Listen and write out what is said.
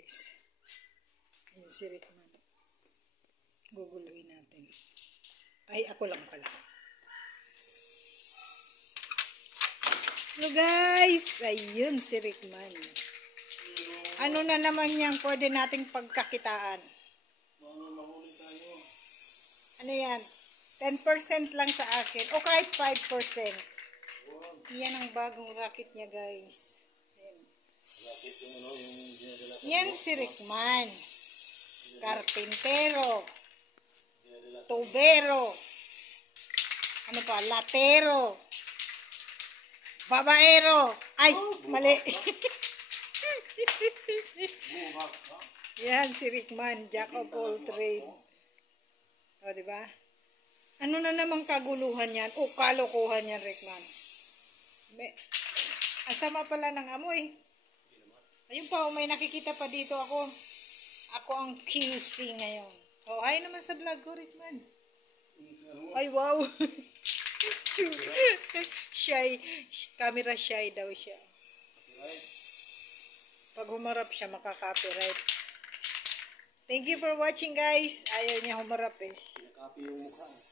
guys. Ayun si Rickman. Guguluhin natin. Ay, ako lang pala. Hello guys! Ayun si Rickman. Ano na naman yan pwede nating pagkakitaan? Ano yan? 10% lang sa akin. O kahit 5%. Yan ang bagong racket niya guys. Yan si Rickman. Karpintero. Tubero. Ano pa? Latero. Babaero. Ay, mali. Yan si Rickman. Jack of all trade. O, diba? Ano na namang kaguluhan yan? O, kalokohan yan, Rickman. Ang sama pala ng amoy. Ayun pa, may nakikita pa dito ako. Ako ang QC ngayon. Oh, hi naman sa vlog ko, Rickman. Ay, wow. Shy. Camera shy daw siya. Pag humarap siya, makaka-copyright. Thank you for watching, guys. Ayaw niya humarap eh. Pinakapi yung mukha.